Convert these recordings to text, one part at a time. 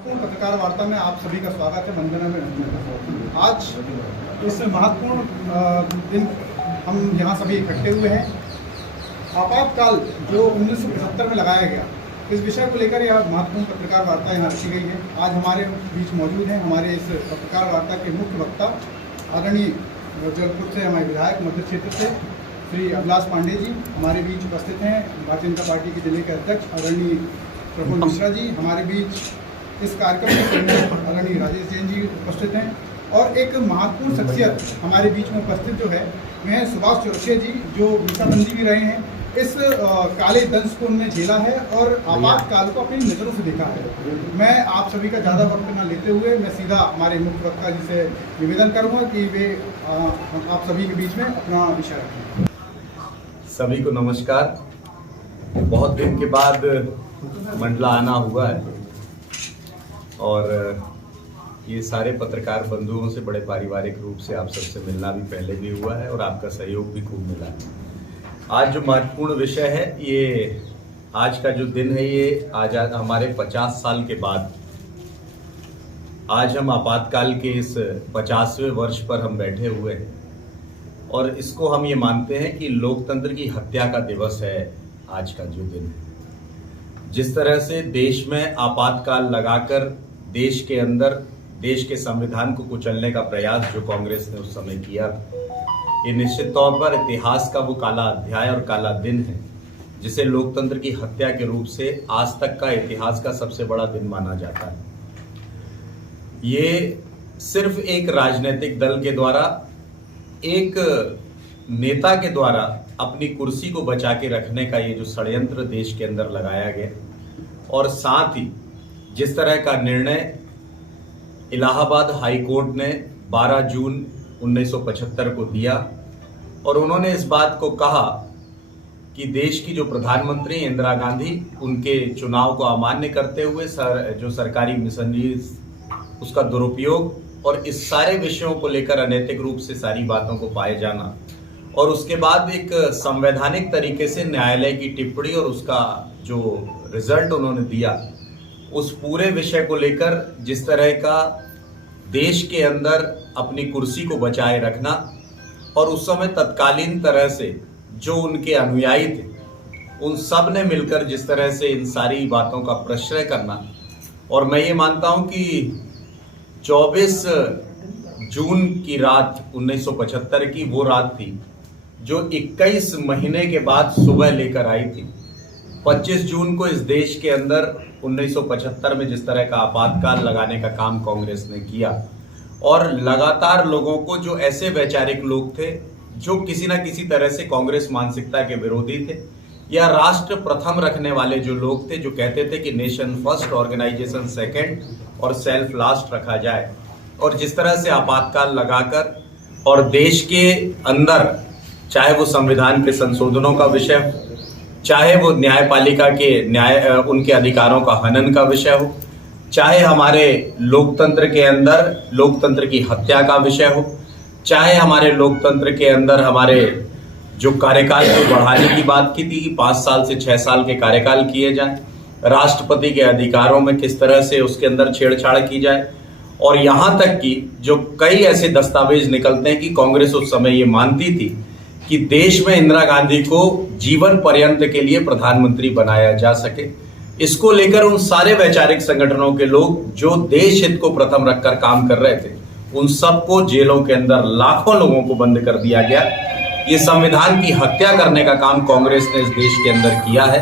पत्रकार वार्ता में आप सभी का स्वागत है। वंदना में आज इस महत्वपूर्ण दिन हम यहाँ सभी इकट्ठे हुए हैं। आपातकाल जो 1975 में लगाया गया, इस विषय को लेकर यह महत्वपूर्ण पत्रकार वार्ता यहाँ रखी गई है। आज हमारे बीच मौजूद हैं हमारे इस पत्रकार वार्ता के मुख्य वक्ता आदरणीय जबलपुर से हमारे विधायक मध्य क्षेत्र से श्री अभिलाष पांडे जी हमारे बीच उपस्थित हैं। भारतीय जनता पार्टी के जिले के अध्यक्ष आदरणीय प्रफुल्ल मिश्रा जी हमारे बीच इस कार्यक्रम में आदरणीय राजेश जैन जी उपस्थित हैं और एक महत्वपूर्ण शख्सियत हमारे बीच में उपस्थित जो है वह है सुभाष चौरसिया जी, जो मीसाबंदी भी रहे हैं। इस काले दंश को उन्होंने झेला है और आपातकाल को अपनी नज़रों से देखा है। मैं आप सभी का ज़्यादा वक्त न लेते हुए मैं सीधा हमारे मुख्य वक्ता जी से निवेदन करूँगा कि वे आप सभी के बीच में अपना विषय रखें। सभी को नमस्कार। बहुत दिन के बाद मंडला आना हुआ है और ये सारे पत्रकार बंधुओं से बड़े पारिवारिक रूप से आप सबसे मिलना भी पहले भी हुआ है और आपका सहयोग भी खूब मिला है। आज जो महत्वपूर्ण विषय है, ये आज का जो दिन है, ये आज हमारे 50 साल के बाद आज हम आपातकाल के इस 50वें वर्ष पर हम बैठे हुए हैं और इसको हम ये मानते हैं कि लोकतंत्र की हत्या का दिवस है आज का जो दिन है। जिस तरह से देश में आपातकाल लगाकर देश के अंदर देश के संविधान को कुचलने का प्रयास जो कांग्रेस ने उस समय किया, ये निश्चित तौर पर इतिहास का वो काला अध्याय और काला दिन है जिसे लोकतंत्र की हत्या के रूप से आज तक का इतिहास का सबसे बड़ा दिन माना जाता है। ये सिर्फ एक राजनीतिक दल के द्वारा, एक नेता के द्वारा अपनी कुर्सी को बचा के रखने का ये जो षड्यंत्र देश के अंदर लगाया गया और साथ ही जिस तरह का निर्णय इलाहाबाद हाई कोर्ट ने 12 जून 1975 को दिया और उन्होंने इस बात को कहा कि देश की जो प्रधानमंत्री इंदिरा गांधी, उनके चुनाव को अमान्य करते हुए जो सरकारी मिशनरीज उसका दुरुपयोग और इस सारे विषयों को लेकर अनैतिक रूप से सारी बातों को पाए जाना और उसके बाद एक संवैधानिक तरीके से न्यायालय की टिप्पणी और उसका जो रिजल्ट उन्होंने दिया, उस पूरे विषय को लेकर जिस तरह का देश के अंदर अपनी कुर्सी को बचाए रखना और उस समय तत्कालीन तरह से जो उनके अनुयायी थे उन सब ने मिलकर जिस तरह से इन सारी बातों का प्रश्रय करना, और मैं ये मानता हूं कि 24 जून की रात 1975 की वो रात थी जो 21 महीने के बाद सुबह लेकर आई थी। 25 जून को इस देश के अंदर 1975 में जिस तरह का आपातकाल लगाने का काम कांग्रेस ने किया और लगातार लोगों को, जो ऐसे वैचारिक लोग थे जो किसी ना किसी तरह से कांग्रेस मानसिकता के विरोधी थे या राष्ट्र प्रथम रखने वाले जो लोग थे, जो कहते थे कि नेशन फर्स्ट, ऑर्गेनाइजेशन सेकंड और सेल्फ लास्ट रखा जाए, और जिस तरह से आपातकाल लगाकर और देश के अंदर चाहे वो संविधान के संशोधनों का विषय हो, चाहे वो न्यायपालिका के उनके अधिकारों का हनन का विषय हो, चाहे हमारे लोकतंत्र के अंदर लोकतंत्र की हत्या का विषय हो, चाहे हमारे लोकतंत्र के अंदर हमारे जो कार्यकाल को बढ़ाने की बात की थी कि 5 साल से 6 साल के कार्यकाल किए जाए, राष्ट्रपति के अधिकारों में किस तरह से उसके अंदर छेड़छाड़ की जाए, और यहाँ तक कि जो कई ऐसे दस्तावेज निकलते हैं कि कांग्रेस उस समय ये मानती थी कि देश में इंदिरा गांधी को जीवन पर्यंत के लिए प्रधानमंत्री बनाया जा सके। इसको लेकर उन सारे वैचारिक संगठनों के लोग जो देश हित को प्रथम रखकर काम कर रहे थे, उन सबको जेलों के अंदर लाखों लोगों को बंद कर दिया गया। ये संविधान की हत्या करने का काम कांग्रेस ने इस देश के अंदर किया है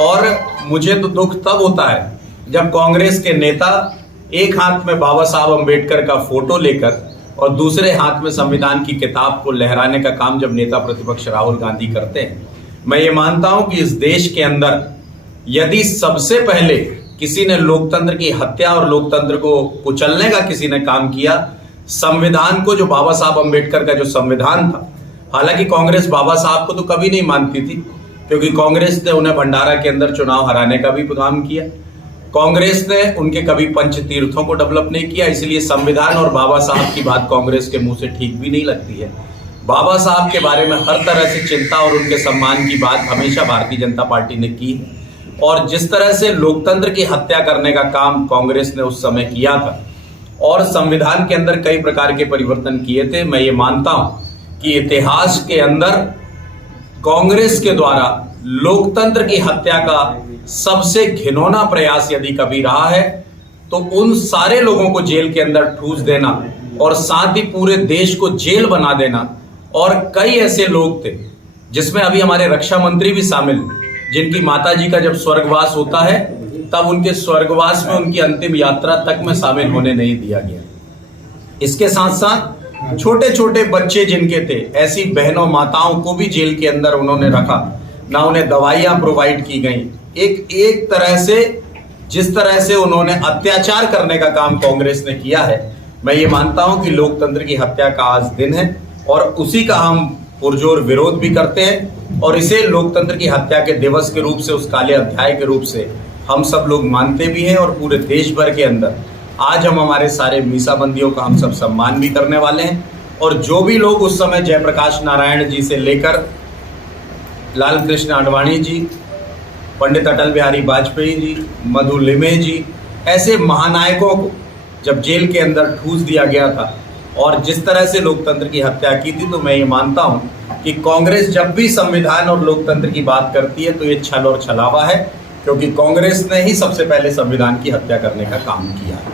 और मुझे तो दुख तब होता है जब कांग्रेस के नेता एक हाथ में बाबा साहब अम्बेडकर का फोटो लेकर और दूसरे हाथ में संविधान की किताब को लहराने का काम जब नेता प्रतिपक्ष राहुल गांधी करते हैं। मैं ये मानता हूं कि इस देश के अंदर यदि सबसे पहले किसी ने लोकतंत्र की हत्या और लोकतंत्र को कुचलने का किसी ने काम किया, संविधान को, जो बाबा साहब अम्बेडकर का जो संविधान था, हालांकि कांग्रेस बाबा साहब को तो कभी नहीं मानती थी क्योंकि कांग्रेस ने उन्हें भंडारा के अंदर चुनाव हराने का भी काम किया, कांग्रेस ने उनके कभी पंच तीर्थों को डेवलप नहीं किया, इसलिए संविधान और बाबा साहब की बात कांग्रेस के मुंह से ठीक भी नहीं लगती है। बाबा साहब के बारे में हर तरह से चिंता और उनके सम्मान की बात हमेशा भारतीय जनता पार्टी ने की और जिस तरह से लोकतंत्र की हत्या करने का काम कांग्रेस ने उस समय किया था और संविधान के अंदर कई प्रकार के परिवर्तन किए थे, मैं ये मानता हूं कि इतिहास के अंदर कांग्रेस के द्वारा लोकतंत्र की हत्या का सबसे घिनौना प्रयास यदि कभी रहा है तो उन सारे लोगों को जेल के अंदर ठूस देना और साथ ही पूरे देश को जेल बना देना। और कई ऐसे लोग थे जिसमें अभी हमारे रक्षा मंत्री भी शामिल, जिनकी माताजी का जब स्वर्गवास होता है तब उनके स्वर्गवास में उनकी अंतिम यात्रा तक में शामिल होने नहीं दिया गया। इसके साथ साथ छोटे छोटे बच्चे जिनके थे, ऐसी बहनों माताओं को भी जेल के अंदर उन्होंने रखा, ना उन्हें दवाइयां प्रोवाइड की गई। एक तरह से जिस तरह से उन्होंने अत्याचार करने का काम कांग्रेस ने किया है, मैं ये मानता हूं कि लोकतंत्र की हत्या का आज दिन है और उसी का हम पुरजोर विरोध भी करते हैं और इसे लोकतंत्र की हत्या के दिवस के रूप से, उस काले अध्याय के रूप से हम सब लोग मानते भी हैं। और पूरे देश भर के अंदर आज हम हमारे सारे मीसाबंदियों का हम सब सम्मान भी करने वाले हैं। और जो भी लोग उस समय जयप्रकाश नारायण जी से लेकर लाल कृष्ण आडवाणी जी, पंडित अटल बिहारी वाजपेयी जी, मधु लिमे जी, ऐसे महानायकों को जब जेल के अंदर ठूस दिया गया था और जिस तरह से लोकतंत्र की हत्या की थी, तो मैं ये मानता हूं कि कांग्रेस जब भी संविधान और लोकतंत्र की बात करती है तो ये छल और छलावा है, क्योंकि कांग्रेस ने ही सबसे पहले संविधान की हत्या करने का काम किया है।